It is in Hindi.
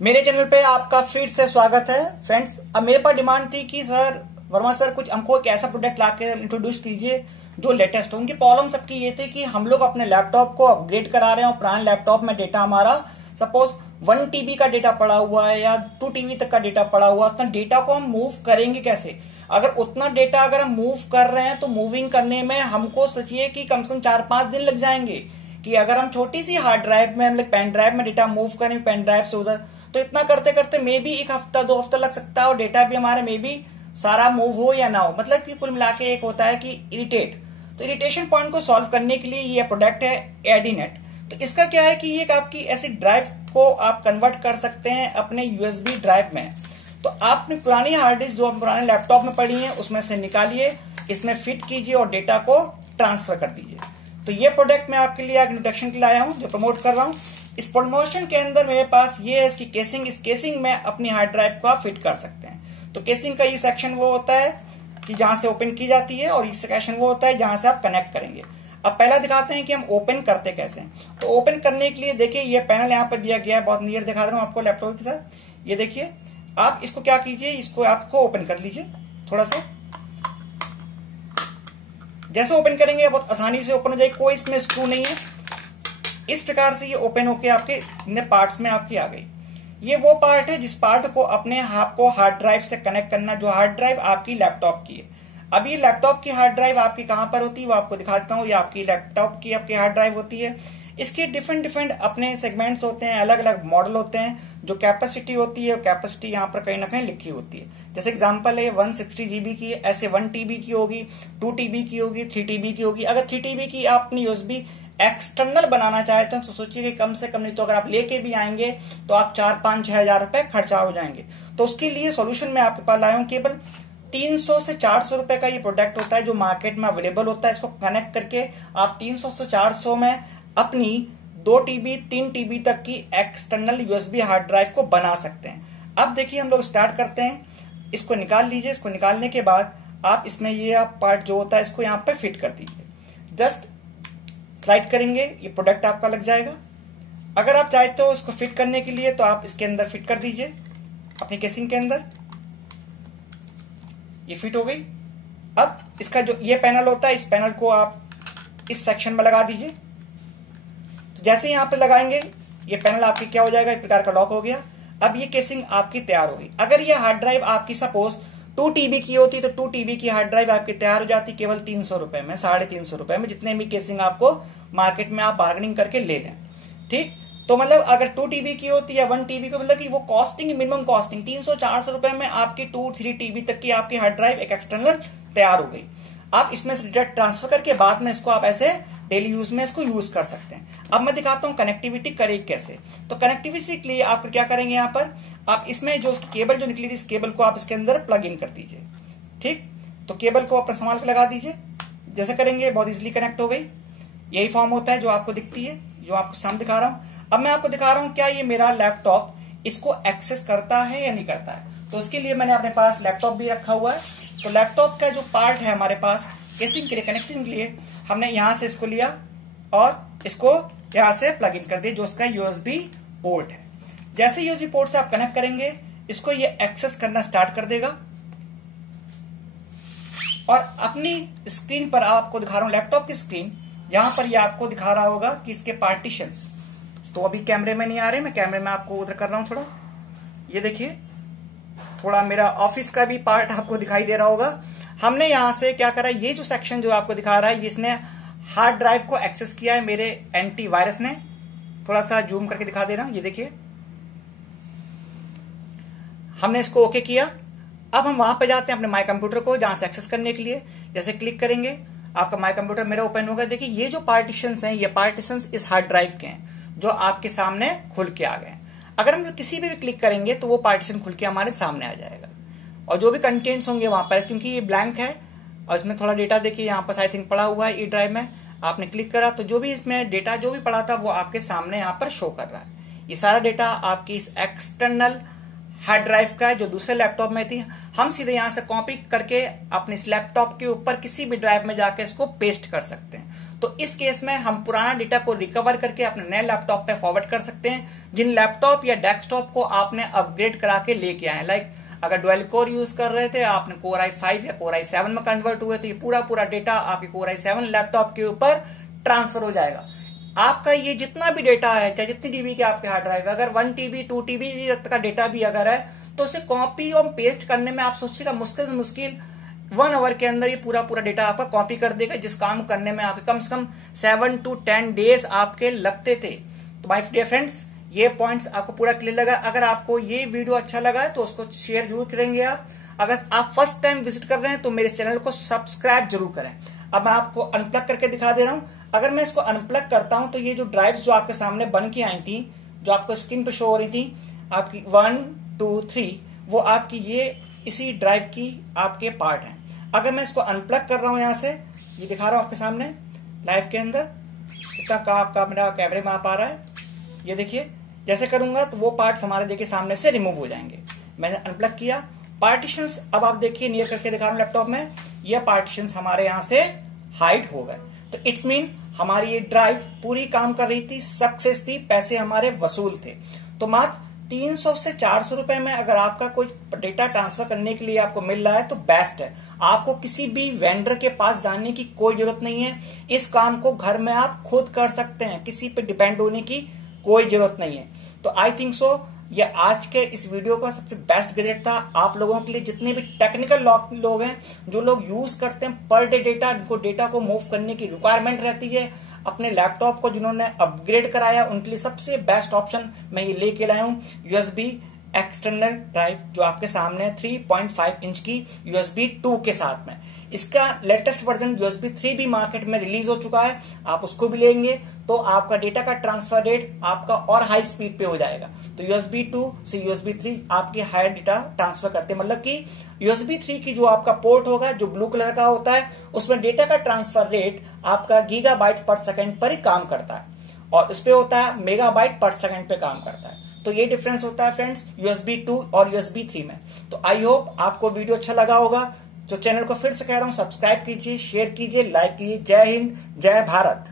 मेरे चैनल पे आपका फिर से स्वागत है फ्रेंड्स। अब मेरे पास डिमांड थी कि सर वर्मा सर कुछ हमको एक ऐसा प्रोडक्ट लाके इंट्रोड्यूस कीजिए जो लेटेस्ट हो। उनकी प्रॉब्लम सबकी ये थी कि हम लोग अपने लैपटॉप को अपग्रेड करा रहे हैं और पुराने लैपटॉप में डेटा हमारा सपोज 1 TB का डेटा पड़ा हुआ है या 2 TB तक का डेटा पड़ा हुआ है। उतना डेटा को हम मूव करेंगे कैसे? अगर उतना डेटा अगर हम मूव कर रहे हैं तो मूविंग करने में हमको सोचिए कि कम से कम 4-5 दिन लग जाएंगे। कि अगर हम छोटी सी हार्ड ड्राइव में मतलब पेन ड्राइव में डेटा मूव करें पेन ड्राइव से उधर, तो इतना करते करते मे बी 1 हफ्ता 2 हफ्ता लग सकता है और डेटा भी हमारे मे बी सारा मूव हो या ना हो। मतलब कि कुल मिला के एक होता है कि इरिटेट। तो इरिटेशन पॉइंट को सॉल्व करने के लिए ये प्रोडक्ट है एडीनेट। तो इसका क्या है कि ये आपकी ऐसी ड्राइव को आप कन्वर्ट कर सकते हैं अपने यूएसबी ड्राइव में। तो आप अपनी पुरानी हार्ड डिस्क जो पुराने लैपटॉप में पड़ी है उसमें से निकालिए, इसमें फिट कीजिए और डेटा को ट्रांसफर कर दीजिए। तो ये प्रोडक्ट मैं आपके लिए इंट्रोडक्शन के लिए आया हूं जो प्रमोट कर रहा हूं। इस प्रमोशन के अंदर मेरे पास ये है इसकी केसिंग। इस केसिंग में अपनी हार्ड ड्राइव को आप फिट कर सकते हैं। तो केसिंग का ये सेक्शन वो होता है कि जहां से ओपन की जाती है और ये सेक्शन वो होता है जहां से आप कनेक्ट करेंगे। अब पहला दिखाते हैं कि हम ओपन करते कैसे हैं। तो ओपन करने के लिए देखिए ये पैनल यहाँ पर दिया गया है, बहुत नियर दिखा रहा हूँ आपको लैपटॉप के साथ। ये देखिए आप इसको क्या कीजिए, इसको आपको ओपन कर लीजिए थोड़ा सा। जैसे ओपन करेंगे बहुत आसानी से ओपन हो जाएगी, कोई इसमें स्क्रू नहीं है। इस प्रकार से ये ओपन होके आपके इतने पार्ट्स में आपकी आ गई। ये वो पार्ट है जिस पार्ट को अपने आपको हार्ड ड्राइव से कनेक्ट करना, जो हार्ड ड्राइव आपकी लैपटॉप की है। अब ये लैपटॉप की हार्ड ड्राइव आपकी कहां पर होती है वो आपको दिखा देता हूं। ये आपकी लैपटॉप की आपकी हार्ड ड्राइव होती है। इसके डिफरेंट अपने सेगमेंट्स होते हैं, अलग अलग मॉडल होते हैं। जो कैपेसिटी होती है कैपेसिटी यहाँ पर कहीं ना कहीं लिखी होती है। जैसे एग्जांपल है 160 GB की, ऐसे 1 TB की होगी, 2 TB की होगी, 3 TB की होगी। अगर 3 TB की आप अपनी यूएसबी एक्सटर्नल बनाना चाहते हैं तो सोचिए कि कम से कम नहीं तो अगर आप लेके भी आएंगे तो आप 4-5-6 हजार रुपए खर्चा हो जाएंगे। तो उसके लिए सॉल्यूशन में आपके पास लाया हूं। केवल 300 से 400 रुपए का ये प्रोडक्ट होता है जो मार्केट में अवेलेबल होता है। इसको कनेक्ट करके आप 300 से 400 में अपनी 2 TB 3 TB तक की एक्सटर्नल यूएसबी हार्ड ड्राइव को बना सकते हैं। अब देखिए हम लोग स्टार्ट करते हैं। इसको निकाल लीजिए। इसको निकालने के बाद आप इसमें ये आप पार्ट जो होता है इसको यहाँ पे फिट कर दीजिए। जस्ट स्लाइड करेंगे ये प्रोडक्ट आपका लग जाएगा। अगर आप चाहते हो इसको फिट करने के लिए तो आप इसके अंदर फिट कर दीजिए अपनी केसिंग के अंदर। ये फिट हो गई। अब इसका जो ये पैनल होता है इस पैनल को आप इस सेक्शन में लगा दीजिए। तो जैसे यहां पे लगाएंगे ये पैनल आपकी क्या हो जाएगा, एक प्रकार का लॉक हो गया। अब ये केसिंग आपकी तैयार हो गई। अगर ये हार्ड ड्राइव आपकी सपोज 2 TB की होती तो 2 TB की हार्ड ड्राइव आपकी तैयार हो जाती केवल 300 रुपए में, 350 रुपए में, जितने भी केसिंग आपको मार्केट में आप बार्गेनिंग करके ले लें। ठीक, तो मतलब अगर 2 TB की होती या 1 TB की, मतलब कि वो कॉस्टिंग मिनिमम कॉस्टिंग 300-400 रुपए में आपकी 2-3 TB तक की आपकी हार्ड ड्राइव एक एक्सटर्नल तैयार हो गई। आप इसमें से डायरेक्ट ट्रांसफर करके बाद में इसको आप ऐसे डेली यूज में इसको यूज कर सकते हैं। अब मैं दिखाता हूं कनेक्टिविटी करें कैसे। तो कनेक्टिविटी के लिए आप क्या करेंगे, यहाँ पर आप इसमें जो केबल जो निकली थी इस केबल को आप इसके अंदर प्लग इन कर दीजिए। ठीक, तो केबल को अपने संभाल के लगा दीजिए। जैसे करेंगे बहुत इजिली कनेक्ट हो गई। यही फॉर्म होता है जो आपको दिखती है, जो आपको सामने दिखा रहा हूं। अब मैं आपको दिखा रहा हूं क्या ये मेरा लैपटॉप इसको एक्सेस करता है या नहीं करता है। तो उसके लिए मैंने अपने पास लैपटॉप भी रखा हुआ है। तो लैपटॉप का जो पार्ट है हमारे पास केसिंग के लिए कनेक्टिंग के लिए हमने यहां से इसको लिया और इसको यहां से प्लग इन कर दिया जो उसका यूएसबी पोर्ट है। जैसे यूएसबी पोर्ट से आप कनेक्ट करेंगे इसको ये एक्सेस करना स्टार्ट कर देगा। और अपनी स्क्रीन पर आपको दिखा रहा हूं लैपटॉप की स्क्रीन, जहां पर ये आपको दिखा रहा होगा कि इसके पार्टीशंस। तो अभी कैमरे में नहीं आ रहे, मैं कैमरे में आपको उधर कर रहा हूं थोड़ा। ये देखिए थोड़ा मेरा ऑफिस का भी पार्ट आपको दिखाई दे रहा होगा। हमने यहां से क्या करा, ये जो सेक्शन जो आपको दिखा रहा है इसने हार्ड ड्राइव को एक्सेस किया है मेरे एंटीवायरस ने। थोड़ा सा जूम करके दिखा दे रहा हूं, ये देखिए हमने इसको ओके किया। अब हम वहां पे जाते हैं अपने माई कंप्यूटर को जहां से एक्सेस करने के लिए। जैसे क्लिक करेंगे आपका माई कंप्यूटर मेरा ओपन होगा। देखिए ये जो पार्टीशंस हैं ये पार्टीशंस इस हार्ड ड्राइव के हैं जो आपके सामने खुल के आ गए। अगर हम किसी भी क्लिक करेंगे तो वो पार्टीशन खुल के हमारे सामने आ जाएगा और जो भी कंटेंट्स होंगे वहां पर, क्योंकि ये ब्लैंक है और इसमें थोड़ा डेटा देखिए यहाँ पर आई थिंक पड़ा हुआ है ई ड्राइव में। आपने क्लिक करा तो जो भी इसमें डेटा जो भी पड़ा था वो आपके सामने यहाँ पर शो कर रहा है। ये सारा डेटा आपकी इस एक्सटर्नल हार्ड ड्राइव का है जो दूसरे लैपटॉप में थी, हम सीधे यहां से कॉपी करके अपने इस लैपटॉप के ऊपर किसी भी ड्राइव में जाके इसको पेस्ट कर सकते हैं। तो इस केस में हम पुराना डेटा को रिकवर करके अपने नए लैपटॉप पे फॉरवर्ड कर सकते हैं। जिन लैपटॉप या डेस्कटॉप को आपने अपग्रेड करा के लेके आए, लाइक अगर डुअल कोर यूज कर रहे थे, आपने कोर i5 या कोर i7 में कन्वर्ट हुए, तो ये पूरा डेटा आपके कोर i7 लैपटॉप के ऊपर ट्रांसफर हो जाएगा। आपका ये जितना भी डेटा है, चाहे जितनी टीबी के आपके हार्ड ड्राइव है, अगर 1 TB 2 TB का डेटा भी अगर है, तो उसे कॉपी और पेस्ट करने में आप सोचिएगा मुश्किल से मुश्किल 1 आवर के अंदर ये पूरा डेटा आपका कॉपी कर देगा, जिस काम करने में आपके कम से कम 7 to 10 डेज आपके लगते थे। तो माय डियर फ्रेंड्स, ये पॉइंट्स आपको पूरा क्लियर लगा। अगर आपको ये वीडियो अच्छा लगा है तो उसको शेयर जरूर करेंगे आप। अगर आप फर्स्ट टाइम विजिट कर रहे हैं तो मेरे चैनल को सब्सक्राइब जरूर करें। अब मैं आपको अनप्लग करके दिखा दे रहा हूं। अगर मैं इसको अनप्लग करता हूं तो ये जो ड्राइव्स जो आपके सामने बन के आई थी, जो आपको स्क्रीन पे शो हो रही थी, आपकी 1 2 3, वो आपकी ये इसी ड्राइव की आपके पार्ट हैं। अगर मैं इसको अनप्लग कर रहा हूं यहां से, ये दिखा रहा हूं आपके सामने लाइव के अंदर, इतना का आपका मेरा कैमरे में आ पा रहा है, ये देखिए। जैसे करूंगा तो वो पार्ट्स हमारे देखिए सामने से रिमूव हो जाएंगे। मैंने अनप्लग किया, पार्टीशंस अब आप देखिए नियर करके दिखा रहा हूं लैपटॉप में, ये पार्टीशंस हमारे यहां से हाइड हो गए। तो इट्स मीन हमारी ये ड्राइव पूरी काम कर रही थी, सक्सेस थी, पैसे हमारे वसूल थे। तो मात्र 300 से 400 रुपए में अगर आपका कोई डेटा ट्रांसफर करने के लिए आपको मिल रहा है तो बेस्ट है। आपको किसी भी वेंडर के पास जाने की कोई जरूरत नहीं है। इस काम को घर में आप खुद कर सकते हैं, किसी पे डिपेंड होने की कोई जरूरत नहीं है। तो आई थिंक सो ये आज के इस वीडियो का सबसे बेस्ट गैजेट था आप लोगों के लिए। जितने भी टेक्निकल लोग हैं, जो लोग यूज करते हैं पर डे डेटा, जिनको डेटा को मूव करने की रिक्वायरमेंट रहती है, अपने लैपटॉप को जिन्होंने अपग्रेड कराया, उनके लिए सबसे बेस्ट ऑप्शन मैं ये लेके लाया हूं, यूएसबी एक्सटर्नल ड्राइव, जो आपके सामने 3.5 इंच की USB 2 के साथ में। इसका लेटेस्ट वर्जन USB 3 भी मार्केट में रिलीज हो चुका है, आप उसको भी लेंगे तो आपका डेटा का ट्रांसफर रेट आपका और हाई स्पीड पे हो जाएगा। तो USB 2 से USB 3 आपके हायर डेटा ट्रांसफर करते हैं, मतलब कि USB 3 की जो आपका पोर्ट होगा, जो ब्लू कलर का होता है, उसमें डेटा का ट्रांसफर रेट आपका गीगाबाइट पर सेकेंड पर ही काम करता है, और उस पे होता है मेगाबाइट पर सेकेंड पे काम करता है। तो ये डिफरेंस होता है फ्रेंड्स USB 2 और USB 3 में। तो आई होप आपको वीडियो अच्छा लगा होगा। तो चैनल को फिर से कह रहा हूं, सब्सक्राइब कीजिए, शेयर कीजिए, लाइक कीजिए। जय हिंद, जय भारत।